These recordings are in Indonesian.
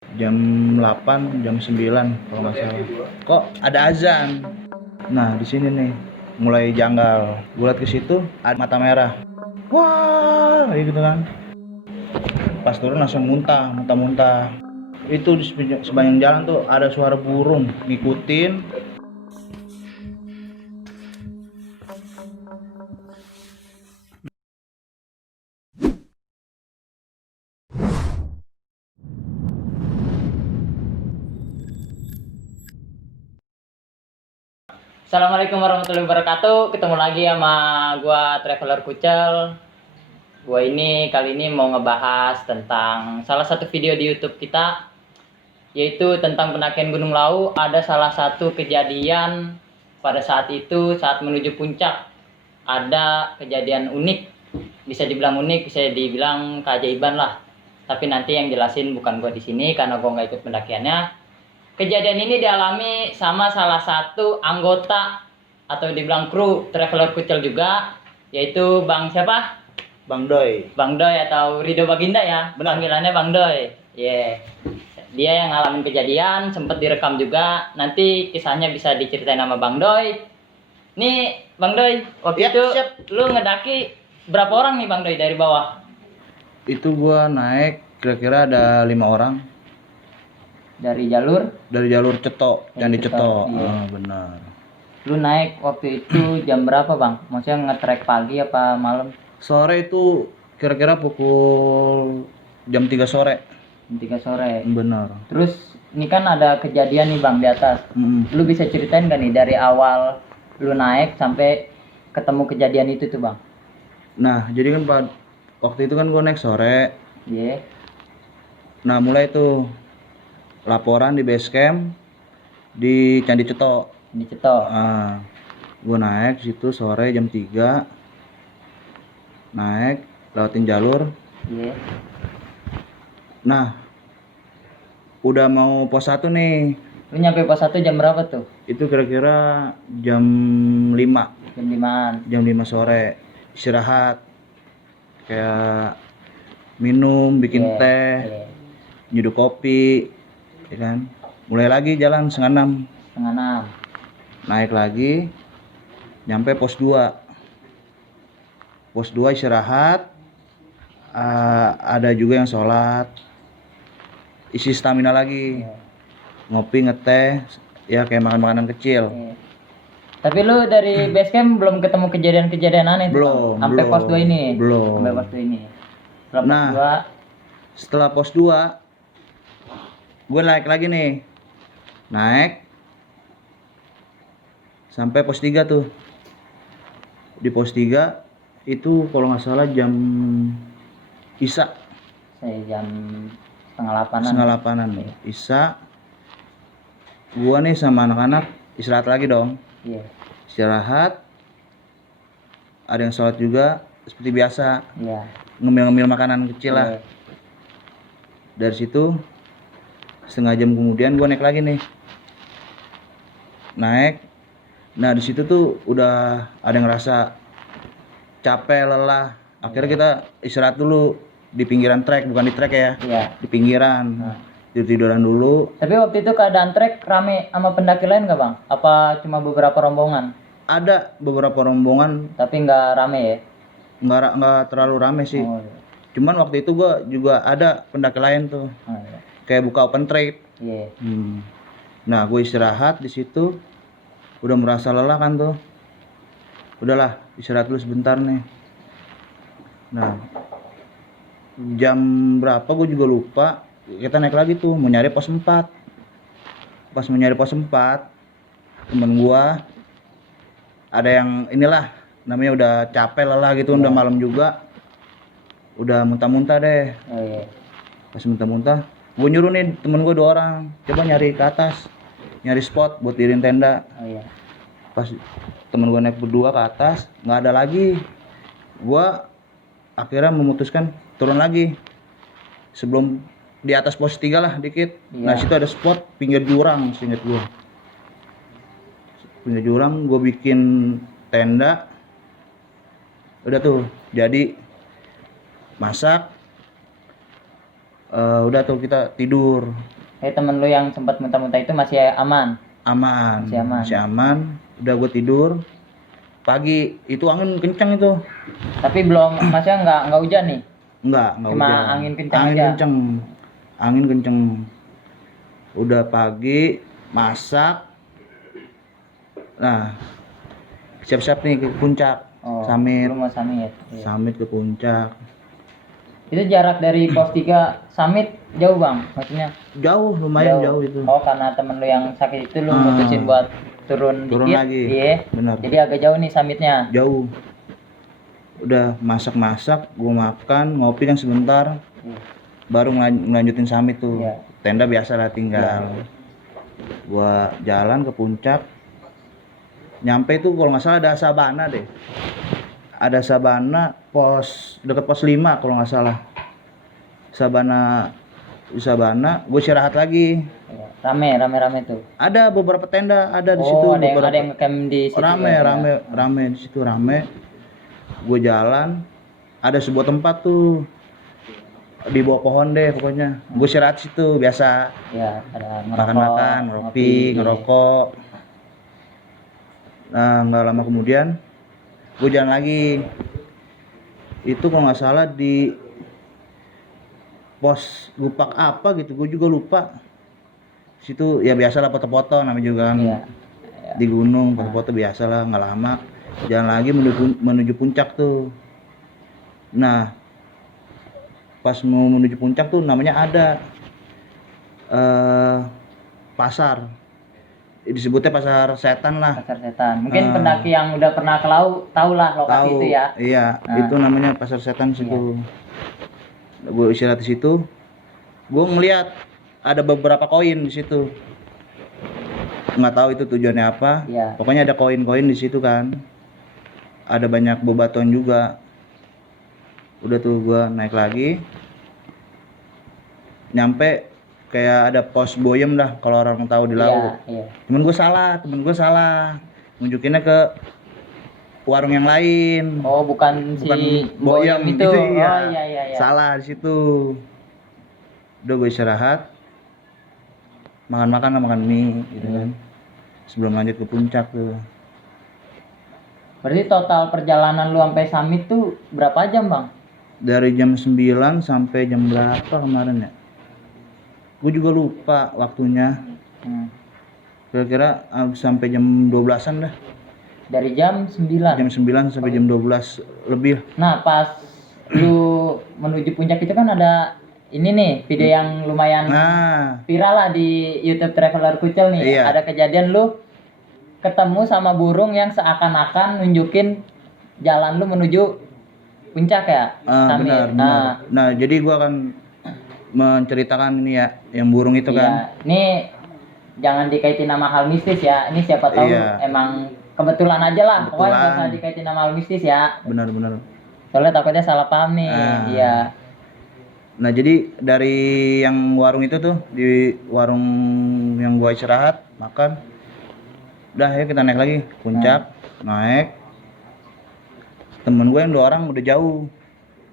jam 8, jam 9 kalau nggak salah. Kok ada azan? Nah di sini nih mulai janggal. Gue liat ke situ ada mata merah. Wah, kayak gitu kan. Pas turun langsung muntah. Itu di sepanjang jalan tuh ada suara burung ngikutin. Assalamualaikum warahmatullahi wabarakatuh. Ketemu lagi sama gua Traveler Kucel. Gua ini kali ini mau ngebahas tentang salah satu video di YouTube kita, yaitu tentang pendakian Gunung Lawu. Ada salah satu kejadian pada saat itu saat menuju puncak. Ada kejadian unik, bisa dibilang unik, bisa dibilang keajaiban lah. Tapi nanti yang jelasin bukan gua di sini karena gua nggak ikut pendakiannya. Kejadian ini dialami sama salah satu anggota atau dibilang kru Traveler Kucel juga, yaitu Bang siapa? Bang Doi. Bang Doi atau Rido Baginda ya. Benar. Panggilannya Bang Doi. Yeah. Dia yang ngalamin kejadian, sempat direkam juga. Nanti kisahnya bisa diceritain sama Bang Doi. Nih, Bang Doi, waktu Ya, itu siap. lu ngedaki berapa orang nih Bang Doi dari bawah? Itu gua naik kira-kira ada 5 orang Dari jalur dari jalur Cetok, Candi Cetok. Iya. Benar. Lu naik waktu itu jam berapa Bang? Maksudnya nge-trek pagi apa malam? Sore itu kira-kira pukul jam 3 sore. Jam 3 sore. Benar. Terus ini kan ada kejadian nih Bang di atas. Lu bisa ceritain gak nih dari awal lu naik sampai ketemu kejadian itu tuh Bang? Nah, jadi kan waktu itu kan gue naik sore. Iya. Nah, mulai tuh laporan di base camp di Candi Cetok. Di Cetok. Gue naik situ sore jam 3. Naik, lewatin jalur. Iya. Nah, udah mau pos 1 nih. Lu nyampe pos 1 jam berapa tuh? Itu kira-kira jam 5. Jam 5-an. Jam 5 sore. Istirahat. Kayak minum, bikin Iya, teh, iya. nyeduh kopi, ya kan. Mulai lagi jalan 5:30. 5:30. Naik lagi, nyampe pos 2. Pos 2 istirahat. Ada juga yang sholat, isi stamina lagi. Iya. Ngopi, ngeteh, ya kayak makan makanan kecil. Iya. Tapi lu dari base camp belum ketemu kejadian-kejadian aneh tuh, Bang? Belum, Sampai pos 2 ini. belum. Sampai pos 2 ini. Setelah pos Nah, 2, setelah pos 2 gue naik lagi nih. Naik sampai pos 3 tuh. Di pos 3 itu kalau nggak salah jam Isya. saya jam setengah 8-an. Setengah 8-an nih. Isya. Gua nih sama anak-anak istirahat lagi dong. Iya. Istirahat. Ada yang sholat juga seperti biasa. Iya. Ngemil-ngemil makanan kecil lah. Iya. Dari situ setengah jam kemudian gua naik lagi nih. Naik. Nah di situ tuh udah ada yang ngerasa capek, lelah. Akhirnya kita istirahat dulu di pinggiran trek, bukan di trek ya. Iya. Di pinggiran. Tidur-tiduran dulu. Tapi waktu itu keadaan trek rame sama pendaki lain nggak Bang? Apa cuma beberapa rombongan? Ada beberapa rombongan, Tapi nggak rame ya? nggak terlalu rame sih. Oh, iya. Cuman waktu itu gua juga ada pendaki lain tuh, Oh, iya. kayak buka open trip. Iya. Nah, gue istirahat di situ, udah merasa lelah kan tuh. Udahlah, istirahat dulu sebentar nih. Nah, jam berapa gue juga lupa. Kita naik lagi tuh, mau nyari pos 4. Pas mau nyari pos 4, temen gua ada yang inilah, namanya udah capek, lelah gitu, udah malam juga. Udah muntah-muntah deh. Oh, iya. Pas muntah-muntah, gue nyuruh nih temen gue 2 orang, coba nyari ke atas, nyari spot buat diriin tenda. Oh, iya. Pas temen gue naik berdua ke atas, nggak ada lagi. Gue akhirnya memutuskan turun lagi sebelum di atas pos 3 lah dikit. Iya. Nah situ ada spot pinggir jurang, seinget gue. Pinggir jurang, gue bikin tenda. Udah tuh, jadi masak, Udah tuh kita tidur. Temen lu yang sempat muntah-muntah itu masih aman. Aman. Masih aman. Masih aman. Udah gue tidur. Pagi itu angin kenceng itu. Tapi belum, maksudnya nggak hujan nih? Enggak Cuma hujan. angin kencang Angin aja? kenceng. Angin kenceng. Udah pagi, masak. Nah, siap-siap nih ke puncak. Oh, Summit. lu mau summit. Iya. Summit ke puncak. Itu jarak dari pos 3 summit jauh bang? Maksudnya? Jauh, lumayan jauh itu. Oh, karena temen lu yang sakit itu lu Ah. mutusin buat turun dikit. Lagi. Iya. Benar. Jadi agak jauh nih summitnya. Jauh. Udah masak-masak, gua makan, ngopi kan sebentar. Iya. Baru ngelanjutin summit tuh. Iya. Tenda biasa lah tinggal. Gua jalan ke puncak. Nyampe itu kalau nggak salah ada sabana deh. Ada sabana deket pos 5 kalau nggak salah. Di sabana, gue istirahat lagi. Iya. Rame tuh. Ada beberapa tenda ada di situ. Oh, ada yang ngecamp di situ. Rame di situ rame. Gue jalan, ada sebuah tempat tuh di bawah pohon deh pokoknya. Gue istirahat situ biasa. Iya, ada Makan-makan, ngopi, ngerokok. Nah, nggak lama kemudian gue jalan lagi. Itu kalau nggak salah di pos Gupak apa gitu, gue juga lupa. Situ ya biasalah foto-foto namanya juga kan. Iya. Di gunung foto-foto biasalah, nggak lama jalan lagi menuju puncak tuh. Nah, pas mau menuju puncak tuh namanya ada pasar. Disebutnya pasar setan lah. Pasar setan. Mungkin pendaki yang udah pernah ke laut tahu lah lokasi itu ya. Iya, itu namanya pasar setan situ. Gue istirahat di situ. Gue ngeliat ada beberapa koin di situ. Nggak tahu itu tujuannya apa. Iya. Pokoknya ada koin-koin di situ kan. Ada banyak bebatuan juga. Udah tuh gue naik lagi. Nyampe kayak ada pos boyem dah kalau orang tahu di laut. Iya. Temen gue salah. Nunjukinnya ke warung yang lain. Oh, bukan si boyem itu. Iya. Oh, iya. Salah di situ. Udah gue istirahat. Makan mie gitu kan. Sebelum lanjut ke puncak tuh. Berarti total perjalanan lu sampai summit tuh berapa jam, Bang? Dari jam 9 sampai jam berapa kemarin ya? Gue juga lupa waktunya. Kira-kira sampai jam 12-an dah. Dari jam 9? Jam 9 sampai jam 12 lebih. Nah, pas lu menuju puncak itu kan ada ini nih, video yang lumayan viral lah di YouTube Traveler Kucel nih. Iya. Ada kejadian lu ketemu sama burung yang seakan-akan nunjukin jalan lu menuju puncak ya? Benar. Nah, jadi gua akan menceritakan ini ya, yang burung itu kan. Ini jangan dikaitin nama hal mistis ya. Ini siapa tahu emang kebetulan aja lah. Pokoknya nggak usah dikaitin nama hal mistis ya. Benar. Soalnya takutnya salah paham nih. Iya. Nah, jadi dari yang warung itu tuh, di warung yang gua istirahat, makan. Udah ya kita naik lagi puncak, naik. Temen gue yang 2 orang udah jauh.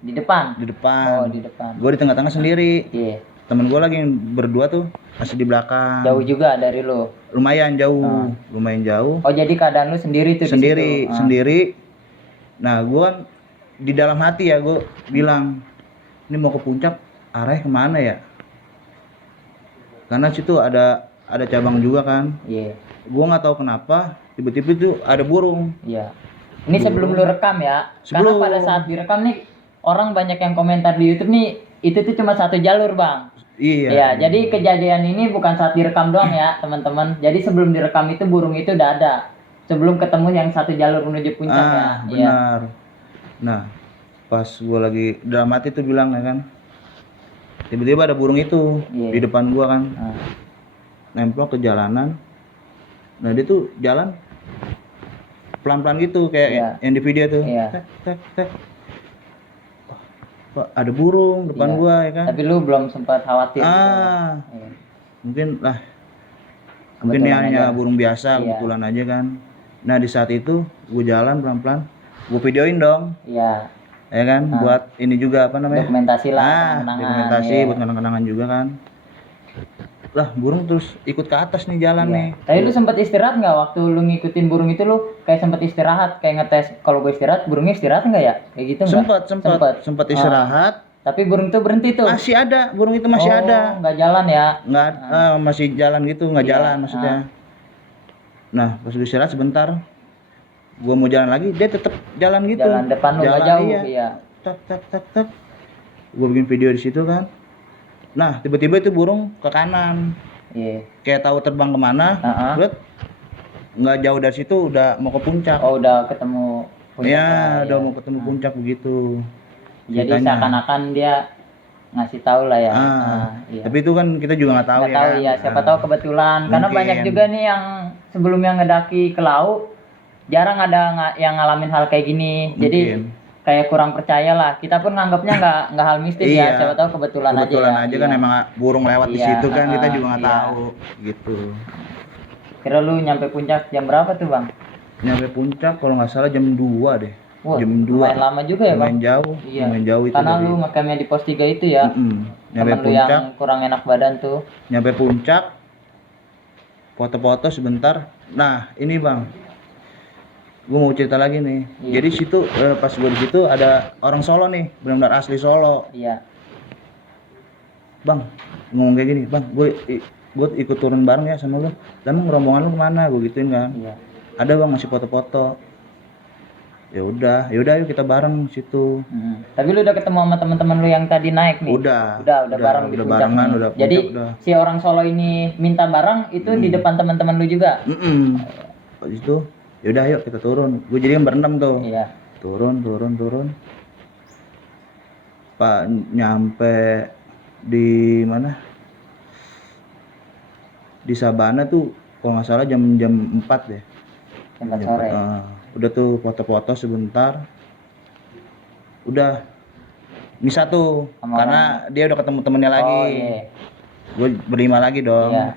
Di depan. Oh, di depan. Gue di tengah-tengah sendiri. Iya. Temen gue lagi yang berdua tuh masih di belakang. Jauh juga dari lu. Lumayan jauh. Oh, jadi keadaan lu sendiri tuh di situ. Sendiri. Nah, gue kan di dalam hati ya gue bilang, ini mau ke puncak, arahnya kemana ya? Karena situ ada cabang juga kan. Iya. Gue nggak tahu kenapa tiba-tiba tuh ada burung. Iya. Ini sebelum lu rekam ya. Karena pada saat direkam nih orang banyak yang komentar di YouTube nih, itu tuh cuma satu jalur, Bang. Iya. Ya, jadi kejadian ini bukan saat direkam doang ya, teman-teman. Jadi sebelum direkam itu burung itu udah ada. Sebelum ketemu yang satu jalur menuju puncak ya. Benar. Nah, pas gue lagi dalam hati tuh bilang ya kan, tiba-tiba ada burung itu di depan gua kan. Nempel ke jalanan. Nah, dia tuh jalan pelan-pelan gitu kayak yang di video tuh. Tek. Pak, ada burung depan gua ya kan. Tapi lu belum sempat khawatir. Mungkin dia hanya burung biasa, kebetulan aja kan. Nah, di saat itu gua jalan pelan-pelan, gua videoin dong. Iya. ya kan, buat ini juga apa namanya, Dokumentasi lah, kenang-kenangan, dokumentasi iya. buat kenang-kenangan juga kan. Lah burung terus ikut ke atas nih jalan Iya. nih. Tapi lu sempat istirahat nggak waktu lu ngikutin burung itu, lu kayak sempat istirahat kayak ngetes kalau gue istirahat burungnya istirahat nggak ya kayak gitu nggak? Sempet istirahat. Tapi burung itu berhenti tuh. Masih ada, burung itu masih ada. Nggak jalan ya? Nggak, masih jalan gitu, nggak Iya, jalan maksudnya. Nah, pas gue istirahat sebentar, gue mau jalan lagi, dia tetap jalan gitu. Jalan depan lu nggak jauh, iya. Tak tak tak tak. Gue bikin video di situ kan. Nah, tiba-tiba itu burung ke kanan. Iya. Kayak tahu terbang kemana. Lihat, nggak jauh dari situ udah mau ke puncak. Oh, udah ketemu puncak. Iya, lah, udah mau ketemu puncak begitu. Jadi Ceritanya. seakan-akan dia ngasih tahu lah ya. Iya. Tapi itu kan kita juga nggak tahu Nggak ya. tahu ya, siapa tahu kebetulan. Karena Mungkin. banyak juga nih yang sebelumnya ngedaki ke laut, jarang ada yang ngalamin hal kayak gini. Jadi Mungkin. kayak kurang percaya lah. Kita pun nganggapnya nggak hal mistis ya. Iya. Siapa tahu kebetulan aja ya. kan emang burung lewat di Iya, situ kan, kita juga nggak iya. tahu gitu. Kira lu nyampe puncak jam berapa tuh bang? Nyampe puncak kalau nggak salah jam 2 deh. Wah, jam 2. lumayan lama juga ya bang. Lumayan jauh. Iya. Lumayan jauh itu. Karena dari- lu ngecampnya di pos 3 itu ya. Nyampe Temen lu puncak. yang kurang enak badan tuh. Nyampe puncak. Foto-foto sebentar. Nah ini bang, gue mau cerita lagi nih. Iya. Jadi situ pas gue di situ ada orang Solo nih, benar-benar asli Solo. Iya. Bang, ngomong kayak gini, bang, gue ikut turun bareng ya sama lu. Lah emang rombongan lu kemana? Gue gituin kan. Iya. Ada bang, masih foto-foto. Ya udah, yuk kita bareng situ. Tapi lu udah ketemu sama teman-teman lu yang tadi naik nih? Udah bareng di puncak barengan, nih. udah Jadi puncak, udah. si orang Solo ini minta bareng itu di depan teman-teman lu juga? Pas itu, yaudah yuk kita turun. Gue jadi yang berenam tuh. Iya. Turun. Pak nyampe di mana? Di Sabana tuh, kalau nggak salah jam 4 deh. Jam 4 sore. Udah tuh foto-foto sebentar. Udah bisa tuh, Sama karena dia udah ketemu temennya lagi. Oh iya. Gue berlima lagi dong. Iya.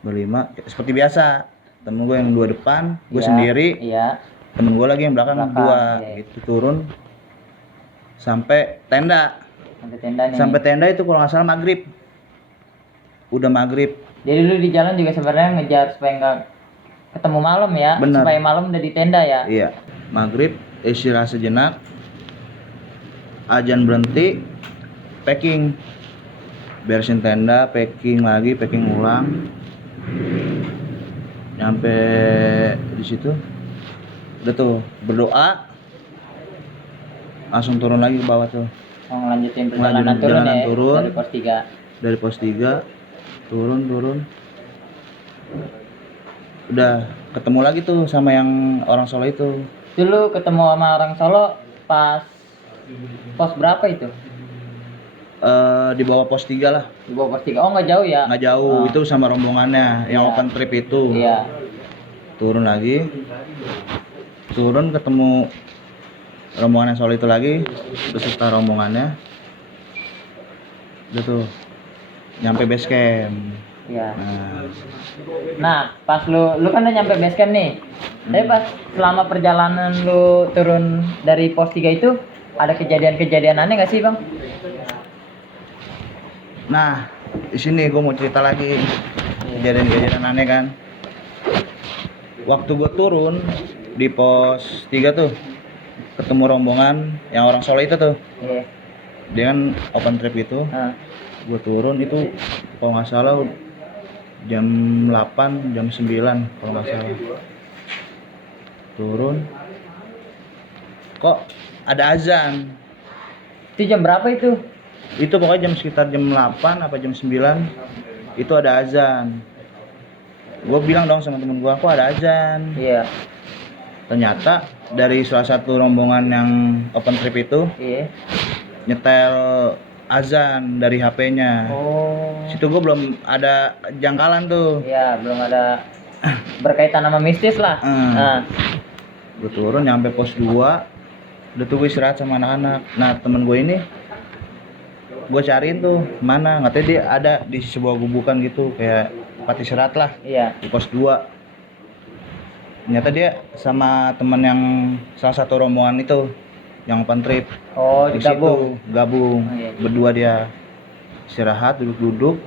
Berlima seperti biasa. Temen gue yang 2 depan, gue Iya, sendiri. Iya. Temen gue lagi yang belakang 2. Iya. Gitu turun sampai tenda. Sampai tenda nih. Sampai tenda itu kalau nggak salah maghrib. Udah maghrib. Jadi lu di jalan juga sebenarnya ngejar supaya nggak ketemu malam ya? Benar. Supaya malam udah di tenda ya? Iya. Maghrib, istirahat sejenak. Azan berhenti, packing. Beresin tenda, packing lagi, packing ulang. Nyampe di situ. Udah tuh berdoa. Langsung turun lagi ke bawah tuh. Mau ngelanjutin perjalanan turun perjalanan ya? turun. Dari pos 3. Dari pos 3 turun. Udah ketemu lagi tuh sama yang orang Solo itu. Itu lu ketemu sama orang Solo pas pos berapa itu? Di bawah pos 3 lah. Di bawah pos 3. Oh nggak jauh ya? Nggak jauh, itu sama rombongannya yang Iya. open trip itu. Iya. Turun lagi. Turun ketemu rombongan yang Solo itu lagi beserta rombongannya. Udah tuh nyampe base camp. Iya. Nah, Nah, pas lu kan udah nyampe base camp nih. Tapi pas selama perjalanan lu turun dari pos 3 itu ada kejadian-kejadian aneh gak sih, Bang? nah di sini gue mau cerita lagi kejadian-kejadian aneh kan. Waktu gue turun di pos 3 tuh ketemu rombongan yang orang Solo itu tuh. Iya. Dia kan open trip itu. Nah, Gue turun itu kalau nggak salah jam 8, jam 9 kalau nggak salah. Turun. Kok ada azan? itu jam berapa itu? Itu pokoknya sekitar jam 8 apa jam 9 itu ada azan. Gue bilang dong sama temen gue, kok ada azan? Iya. Ternyata dari salah satu rombongan yang open trip itu Iya. nyetel azan dari HP-nya. Oh. Situ gue belum ada jangkalan tuh. Iya, belum ada berkaitan sama mistis lah. Nah, Gue turun nyampe pos 2. Udah tuh gue istirahat sama anak-anak. Nah temen gue ini gue cariin tuh mana, katanya dia ada di sebuah gubukan gitu kayak tempat istirahat lah iya. di pos 2. Ternyata dia sama temen yang salah satu rombongan itu yang open trip. Oh, Di digabung. situ gabung. Oh, iya. Berdua dia istirahat, duduk-duduk.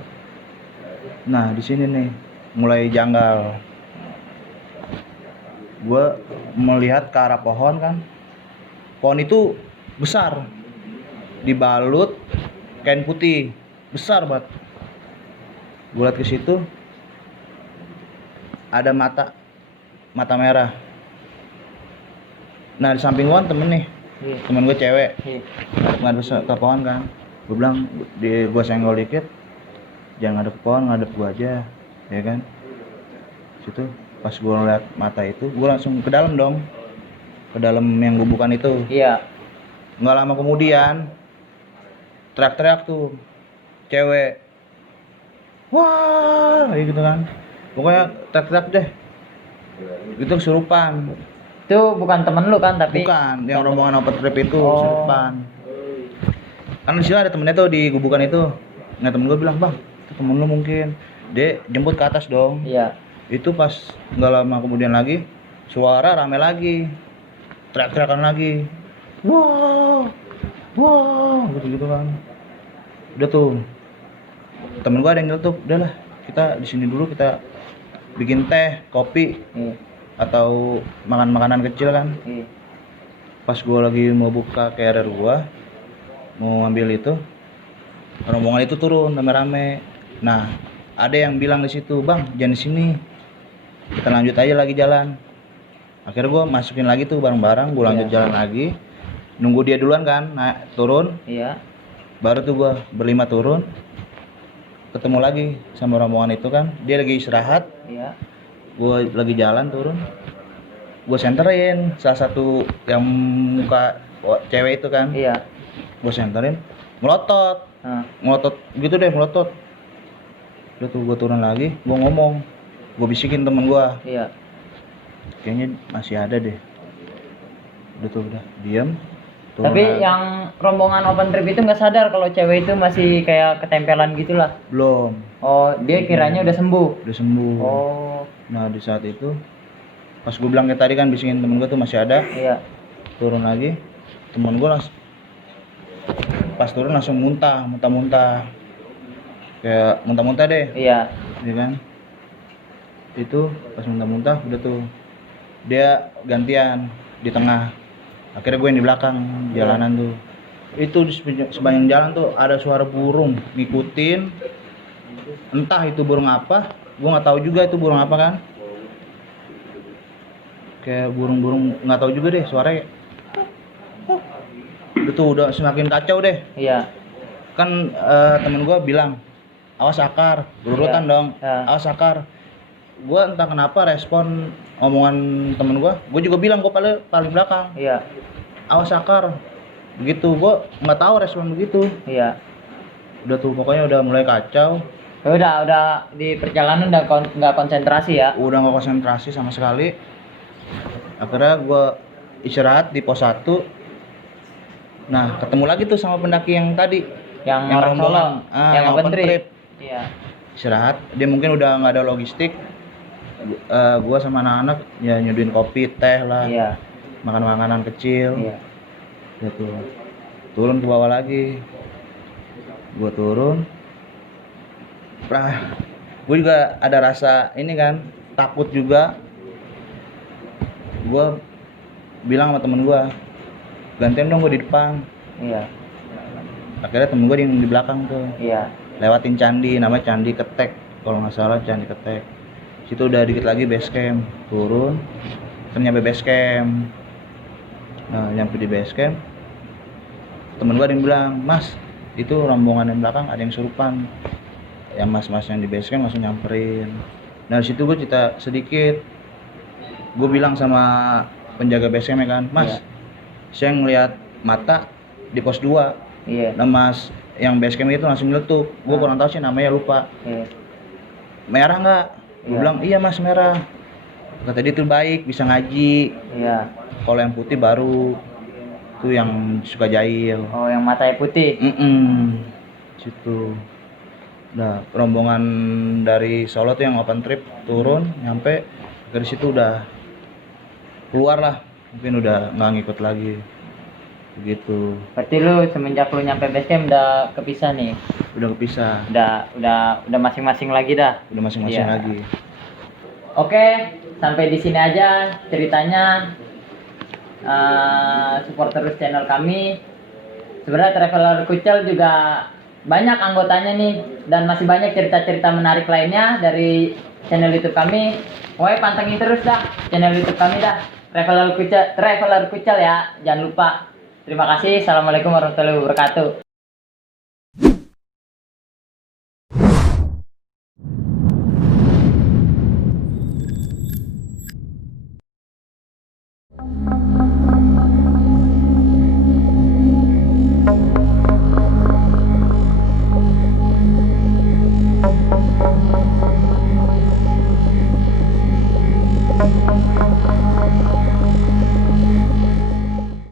Nah, di sini nih mulai janggal. Gue melihat ke arah pohon kan. Pohon itu besar, dibalut kain putih, besar banget. Gue lihat ke situ, ada mata merah. Nah, di samping gua temen nih, Iya. temen gue cewek, Iya. ngadep ke pohon kan. Gue bilang, gue senggol dikit, jangan ngadep ke pohon, ngadep gua aja, ya kan. Situ pas gue ngeliat mata itu, gue langsung ke dalam dong, ke dalam yang gubukan itu. Iya. Nggak lama kemudian teriak-teriak tuh cewek, wah kayak gitu kan, pokoknya teriak-teriak deh gitu, kesurupan. Itu bukan temen lu kan, tapi Bukan yang rombongan open trip itu. Oh. Kesurupan kan. Di sini ada temennya tuh di gubukan itu. Nah, temen gue bilang, bang itu temen lu mungkin, dia jemput ke atas dong. iya. Itu pas nggak lama kemudian lagi suara rame lagi, teriak-teriakan lagi, wah wah gitu kan. Udah tuh temen gua ada yang nyeletuk, udahlah kita di sini dulu, kita bikin teh, kopi, Iya. atau makan makanan kecil kan. Iya. Pas gua lagi mau buka carrier gua, mau ngambil itu, rombongan itu turun rame-rame. Nah, ada yang bilang di situ, bang jangan di sini, kita lanjut aja lagi jalan. Akhirnya gua masukin lagi tuh barang-barang, gua lanjut Iya. jalan lagi, nunggu dia duluan kan, turun. Iya. Baru tuh gua berlima turun, ketemu lagi sama rombongan itu kan, dia lagi istirahat, Iya. gue lagi jalan turun, gue senterin salah satu yang muka cewek itu kan, Iya. gue senterin, melotot, Nah. melotot gitu deh, melotot. Udah tuh gue turun lagi, gue ngomong, gue bisikin temen gue, Iya. kayaknya masih ada deh. Udah tuh udah diam. Turun Tapi lagi. yang rombongan open trip itu nggak sadar kalau cewek itu masih kayak ketempelan gitulah. Belum, Oh, dia kiranya udah sembuh. udah sembuh. Oh, Nah, di saat itu pas gue bilang kayak tadi kan, bisikin temen gue tuh masih ada. iya. Turun lagi, temen gue langsung pas turun langsung muntah kayak muntah deh, Iya. ya kan. Itu pas muntah udah tuh dia gantian di tengah, akhirnya gue yang di belakang jalanan tuh. Itu di sepanjang jalan tuh ada suara burung ngikutin, entah itu burung apa, gue nggak tahu juga itu burung apa kan, kayak burung nggak tahu juga deh suaranya. Itu udah semakin kacau deh Iya. kan. Temen gue bilang awas akar, berurutan Iya. dong, Ya. awas akar. Gue entah kenapa respon omongan temen gue juga bilang gue paling belakang, Iya. awas akar begitu. Gue nggak tahu respon begitu. Iya. Udah tuh pokoknya udah mulai kacau, Udah di perjalanan udah nggak konsentrasi ya. udah nggak konsentrasi sama sekali. Akhirnya gue istirahat di pos 1. Nah, ketemu lagi tuh sama pendaki yang tadi, Yang yang orang rombongan, solo, yang open trip. Iya. istirahat. Dia mungkin udah nggak ada logistik. Gua sama anak-anak ya nyuduin kopi, teh lah, Iya. makan makanan kecil. Iya. Ya tuh turun ke bawah lagi. Gua turun, gue juga ada rasa ini kan, takut juga. Gua bilang sama temen gua, gantian dong gue di depan. Iya. Akhirnya temen gue yang di belakang tuh, Iya. lewatin candi, namanya Candi Ketek kalau nggak salah, Candi Ketek. Situ udah dikit lagi base camp, turun, nyampe base camp. Nah, nyampe di base camp, temen gue ada yang bilang, mas itu rombongan yang belakang ada yang surupan. Yang mas-mas yang di base camp langsung nyamperin. Nah, di situ gue cerita sedikit, gue bilang sama penjaga base camp ya kan, mas, Iya. saya ngeliat mata di pos 2. Iya. Nah, mas yang base camp itu langsung nyeletuk, gue kurang tahu sih namanya, lupa. Iya. Merah nggak? Gue Iya. bilang iya mas, merah. Kata dia tuh baik, bisa ngaji. Iya. Kalau yang putih baru tuh yang suka jahil. Oh, yang matanya putih. Situ. Nah, rombongan dari Solo tuh yang open trip turun, nyampe dari situ udah keluar lah, mungkin udah nggak ngikut lagi. begitu. Berarti lu semenjak lu nyampe base camp udah kepisah nih. Udah kepisah, Udah masing-masing lagi dah. udah masing-masing Iya. lagi. Oke, sampai di sini aja ceritanya. Support terus channel kami. Sebenarnya Traveler Kucel juga banyak anggotanya nih, dan masih banyak cerita-cerita menarik lainnya dari channel YouTube kami. Pokoknya pantengin terus dah channel YouTube kami dah. Traveler Kucel ya, jangan lupa. Terima kasih. Assalamualaikum warahmatullahi wabarakatuh.